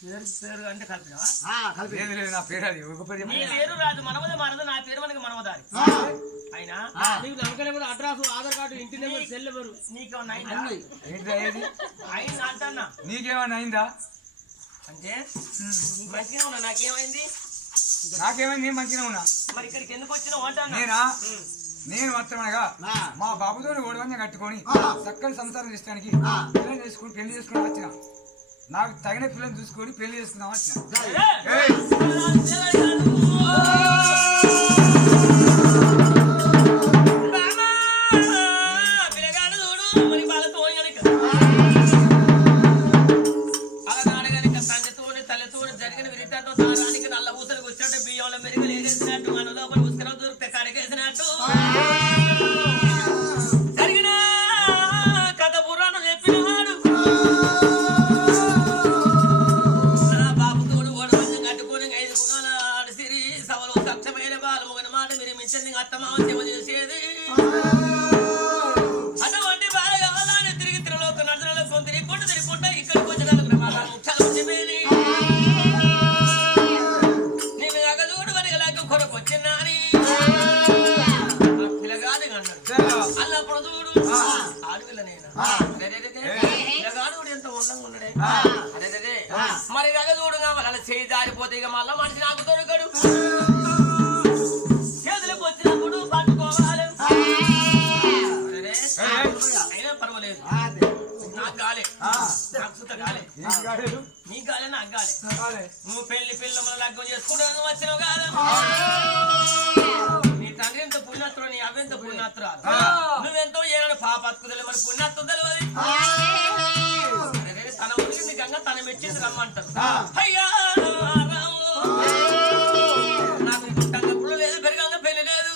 పేరు అంటే కలిపినా నా పేరు అది నీ పేరు రాజు మనవదే మారదు నా పేరు మనకి మనవదారి అయినా నీకు నమ్మకం అడ్రస్ ఆధార్ కార్డు ఇంటి నెంబర్ సెల్ నెంబర్ నీకేమన్నా అయిందా అంటన్నా నీకేమన్నా అయిందా అంటే మంచిగా ఉన్నా నాకేమైంది మంచిగా ఉన్నా మరి ఇక్కడికి ఎందుకు వచ్చినావు అంటన్నా నేను మాత్రమేగా మా బాబుతో ఓడివన్నీ కట్టుకొని చక్కని సంసారం చేయడానికి పెళ్లి చేసుకుని వచ్చిన నాకు తగిన పిల్లలు చూసుకొని పెళ్లి చేసుకుందాం వచ్చిన జరిగిన విరితాతో దారానికి నల్ల ఊసలకు వచ్చినట్టు బియ్యంలో మెరుగులు ఏగేసినట్టు మన లోపల ఉసుకరం దూరితే కడకేసినట్టు జరిగిన కథ పురాణం చెప్పినవాడు నా బాబు తోడు ఓడవన్నీ కట్టుకుని 5 గుణాల ఆడసిరి సవలు సక్షమైన బాలు మొగని మాట మీరు మించింది అత్తమావ సేవ చేసేది అటువంటి బాగా కావాలని తిరిగి తిరలోక నడతలో తిరిగి తిరుగుకుంటా ఇక్కడికి వచ్చినందుకు ప్రమాదాలు ముఖ్యాలు చెప్పేది అన్నప్పుడు చూడు ఆడపిల్ల నేను ఎంత ఉండంగా ఉన్నాడే అదే మరి వెగ చూడు అలా చేయి జారిపోతే ఇక మళ్ళా మనిషి నాకు దొరకడు చేతులకు వచ్చినప్పుడు పట్టుకోవాలి అయినా పర్వాలేదు నాకు గాలే నాకు సుత గాలే నీ గాలే నాకు గాలే నువ్వు పెళ్లి పిల్ల మన లగ్గం చేసుకుంటూ వచ్చినావు కాదు నీ తండ్రి ఎంత పుణ్యాత్రుడు నీ అవ్వెంత పుణ్యాత్రురాలు నువ్వెంతో ఏనాడు పాపత్తుదలే మరి పుణ్యాత్తులు తెలియదు తన ఉడిగింది గంగ తన మెచ్చింది రమ్మంటారు అయ్యా నాకు పుట్టంగా లేదు పెరగంగా పెళ్లి లేదు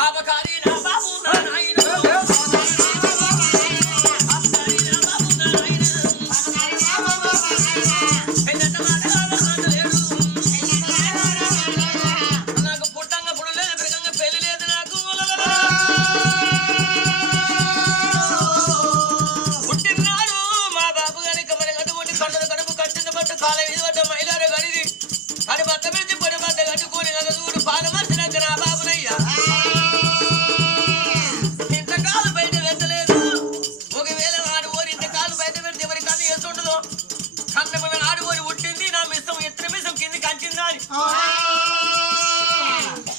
పాపకారి నా బాబు నా నాయన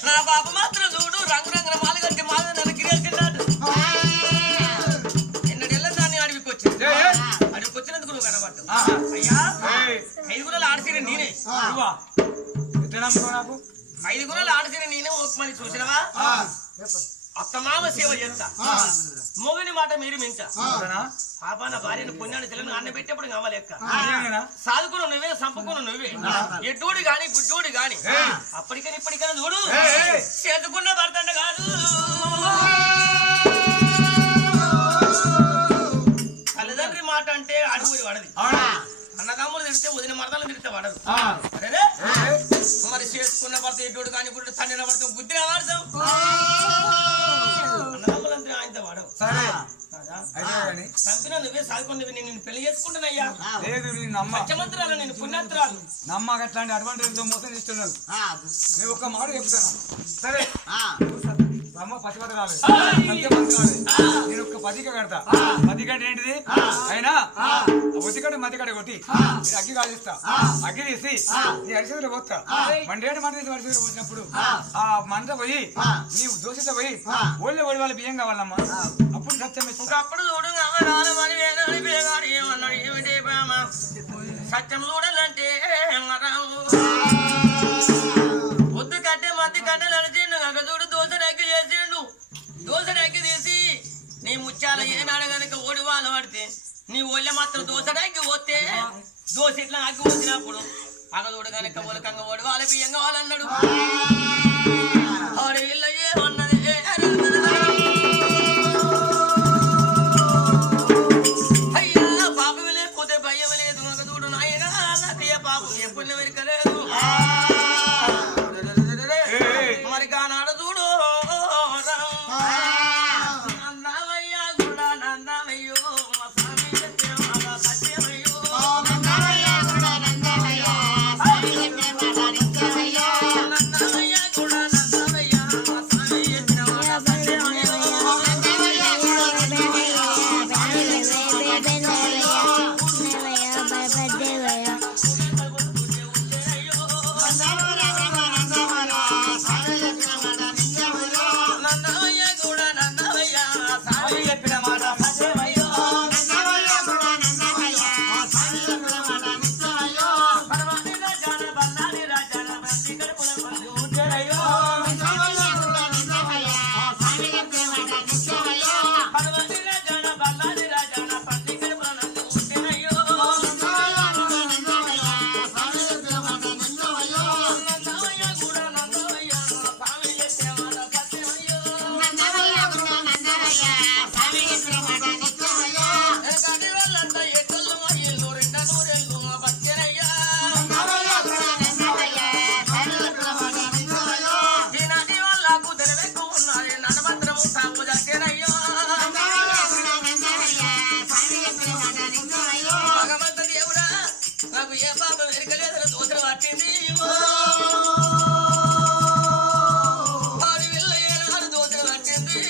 నా బాబు మాత్రం చూడు రంగురంగుల మాల కట్టి మాల నన్ను గిరేసినాడు ఎన్నడెళ్ళ దాన్ని అడవికొచ్చింది అడవికొచ్చినందుకు నువ్వు కనబడ్డావు అయ్యా 5 గుణాలు ఆడసిన నేనే 5 గుణాలు ఆడసిన నేనే మరి చూసినవా అత్తమామ సేవ చేస్తా మొగుని మాట మీరు మించా పాప నా భార్యను పుణ్యాన్ని తెలను అన్న పెట్టేప్పుడు కావాలెక్క సాదుకును నువ్వే సంపుకును నువ్వే ఎడ్డోడు గాని గుడ్డోడు గాని అప్పటికని ఇప్పటికైనా చూడు చేతుకున్న భర్తండ కాదు తల్లిదండ్రి మాట అంటే అడుగురి పడది అన్నదమ్ములు తిడితే వదిన మరదలు తిడితే పడదు అరే మరి చేసుకున్న భర్త ఎడ్డోడు కాని గుడ్డు తండ్రిన పడతాం బుద్ధిన వాడతాం అన్నదమ్ములంతా ఆయనతో పడవు చంపిన నువ్వే సాగుకుని నేను పెళ్లి చేసుకుంటున్నాయ్యా సత్యమంత్రాలు నేను పుణ్యాత్రాలు నమ్మక అట్లాంటి అడ్వాంటేజ్ మోసం చేస్తున్నారు నేను ఒక్క మాట చెప్తాను సరే అమ్మ పసిపట రాలేదు నేను ఒక్క 10 కడతా 10 గంట ఏంటిది అయినా ఒత్తికట్ట మధ్యకట్ట కొట్టి అగ్గి కాల్చేస్తా అగ్గి తీసి నీ అరిసెలో పోతా మండేటి మంట అరిసెలో పోసినప్పుడు ఆ మంట పోయి నీ దోషిత పోయి ఓళ్ళే ఓడి వాళ్ళ బియ్యం కావాలమ్మా అప్పుడు సత్యం అప్పుడు చూడు ఏమన్నాడు ఏమిటి సత్యం చూడాలంటే పొద్దు కట్టే మధ్య కట్ట నడిచిండు అక్కడ చూడు దోశనెక్కి చేసిండు దోశనెక్కి తీసి నీ ముత్యాల ఏనాడు కనుక ఓడి వాళ్ళు పడితే నీ ఒళ్ళె మాత్రం దోశనెక్కి పోతే దోశ ఇట్లా అగ్గి వచ్చినప్పుడు అక్కడ చూడు కనుక మూలకంగా ఓడి వాళ్ళ బియ్యం కావాలన్నాడు ఆడు వీళ్ళ ఏమన్నది అయ్యా పాపం లేకపోతే భయం లేదు ఒక చూడు నాయన నాకయ్య పాపం ఏ పుణ్యం వెరకలేదు మరి కానాడు చూడు నందమయ్యా కూడా నందమయ్యో మా స్వామి సత్యమయ్యో పెద్దవయ్యా నన్నవయ్య కూడా నన్నవయ్య సామి చెప్పిన మాట సత్యమయ్యో పరమాని రాజాన బల్లాని రాజాన బంది కడుపుల బంది ఉంటేనయ్యో పరమాని రాజాన బల్లాని రాజాన బంది కడుపుల నంది ఉంటేనయ్యో నన్నవయ్య కూడా నన్నవయ్య సామి చెప్పిన మాట సత్యమయ్యో వెనకటి వాళ్ళంతా ఎక్కలు ఇల్లు రెండ నూరెళ్ళు బచ్చనయ్యా ఈనాటి వాళ్ళకు తెలివెక్కు ఉన్నది నడమంత్రము తాపు దక్కేనయ్యో భగవంత దేవుడా నాకు ఏ పాపం ఎరకలేదని దోషం పట్టింది ఆడి వెళ్ళ ఏనాడు దోషం పట్టింది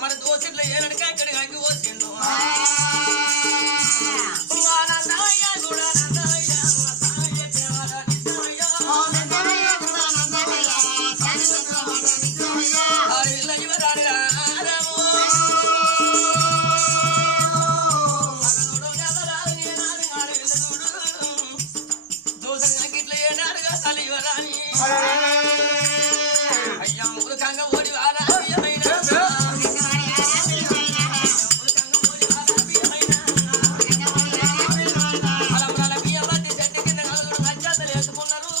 మన దోషంలో ఏనాడు కంకడి కంకి వచ్చిండు నన్నవయ్య కూడా నన్నవయ్య సామి చెప్పేవాడ నిజమయ్యో ఆడి వెళ్ళ ఇవరాడు రాము మగనోడు ఎవరాలు నేనాడు ఆడి వెళ్ళ చూడు దోషం కంకిట్ల ఏనాడుగా తల్లి ఇవరాని అయ్యా మూలకంగా ఓడి వారా బియ్యమైన అలమరాల బియ్యం పట్టి చెట్టు కింద నలుగురు మధ్యాతలు వేసుకున్నారు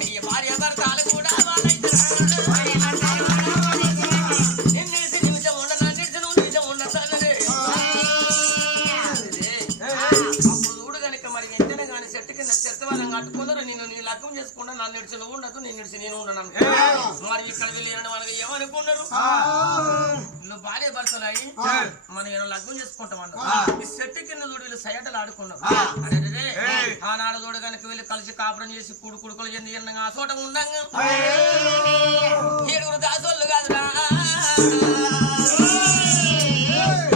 అయ్య భార్య భర్తలు కూడా నిన్నేసి నిమిషం ఉండనా నిలిచిన నిమిషం ఉండతానరే అప్పుడు చూడు కనుక మరి ఎంతనే కానీ చెట్టు కింద చెత్త వాళ్ళని కట్టుకున్నారు నేను నీ లగ్గం చేసుకుంటా నన్ను నిడిచి నువ్వు ఉండదు నేను నిడిచి నేను ఉండను మరి ఇక్కడ వెళ్ళి వాళ్ళకి ఏమనుకున్నారు నువ్వు భార్య భర్తలు అయ్యి మనం ఏమో లగ్గం చేసుకుంటామంట ఈ చెట్టు కింద చూడు వీళ్ళు సయటలు ఆడుకున్నాం అదే ఆనాడు చూడు కనుక వీళ్ళు కలిసి కాపురం చేసి కుడుకులు చెంది ఎన్నగా ఆ చోట ఉండంగా ఏడుగురు దాసోళ్ళు కాదురా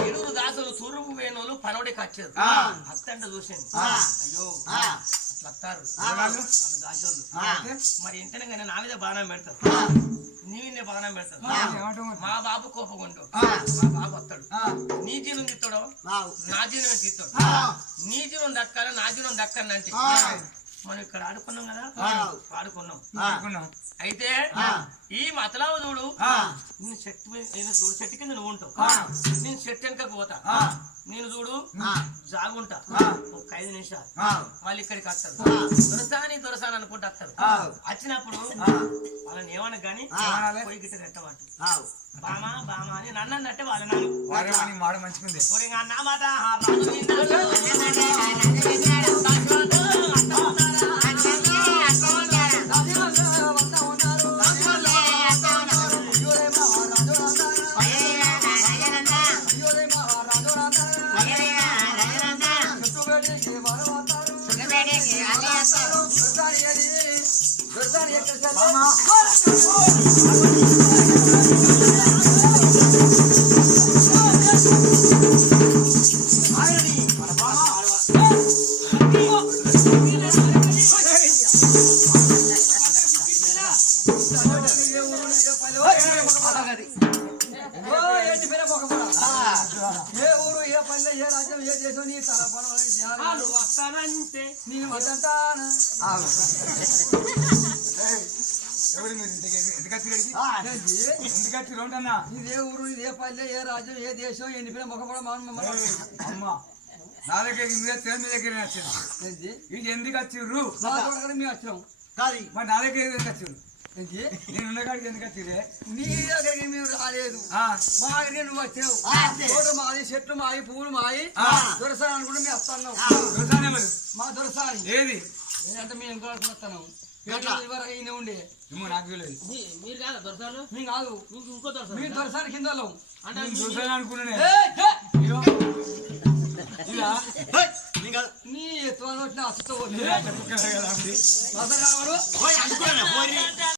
ఏడుగురు దాసులు తురుము వేణువులు పనవడికి వచ్చారు అత్తంట చూసింది అయ్యో అట్లా వస్తారు వాళ్ళు దాసోళ్ళు మరి ఇంటనే కానీ నా మీద బాణం పెడతారు నీనే బాణం పెడతారు మా బాబు కోపగుండు మా బాబు వస్తాడు నీ జీవనం తిత్తాడు నా జీవనం తిత్తాడు నీ జీవనం దక్కాలి నా జీవనం దక్కనంటే మనం ఇక్కడ ఆడుకున్నాం కదా ఆడుకున్నాం అయితే ఈ మతలావు చూడు నేను చెట్టు చూడు చెట్టు కింద నువ్వు ఉంటావు నేను చెట్టు వెనకకు పోతా నేను చూడు జాగుంటా ఒక 5 నిమిషాలు మళ్ళీ ఇక్కడికి వస్తారు దొరసాని అనుకుంటా వస్తారు వచ్చినప్పుడు వాళ్ళని ఏమన్నా కానీ పోయి గిట్ట రెట్టబట్టు బామా బామా అని నన్ను అన్నట్టే వాళ్ళ మాట మంచిగుంది నా మాట ఏ ఊరు ఏ పల్లె ఏ రాజ్యం ఏ దేశం నీ తల పనులు వస్తానంటే నేను వద్దంటాను ఎవరు మీరు ఎందుకు వచ్చి ఉంటన్నా ఇదే ఊరు ఇదే పల్లె ఏ రాజ్యం ఏ దేశం ఎన్ని పిల్ల మొక్కపడ అమ్మ నా దగ్గర మీ దగ్గర వచ్చింది ఇది ఎందుకు వచ్చిర్రు మేము వచ్చినాం మరి నా దగ్గర ఎందుకు వచ్చిర్రు నేను ఉన్న కాడికి ఎందుకు వచ్చిరే నీ దగ్గరికి మేము రాలేదు మా దగ్గర నువ్వు వచ్చావు తోట మాది చెట్లు మాయి పువ్వులు మాయి దొరసాని అనుకుంటే మేము వస్తున్నాం మా దొరసాని ఏది అంటే మేము ఇంకో వస్తున్నాం ఈయన ఉండే ఏమో నాకు లేదు మీరు కాదా దొరసాలు మేము కాదు ఇంకో దొరసాలు మీరు దొరసాని కింద అంటే దొరసాని అనుకున్నానే నీ ఎత్తువని వచ్చిన అసలు చెప్పగలరా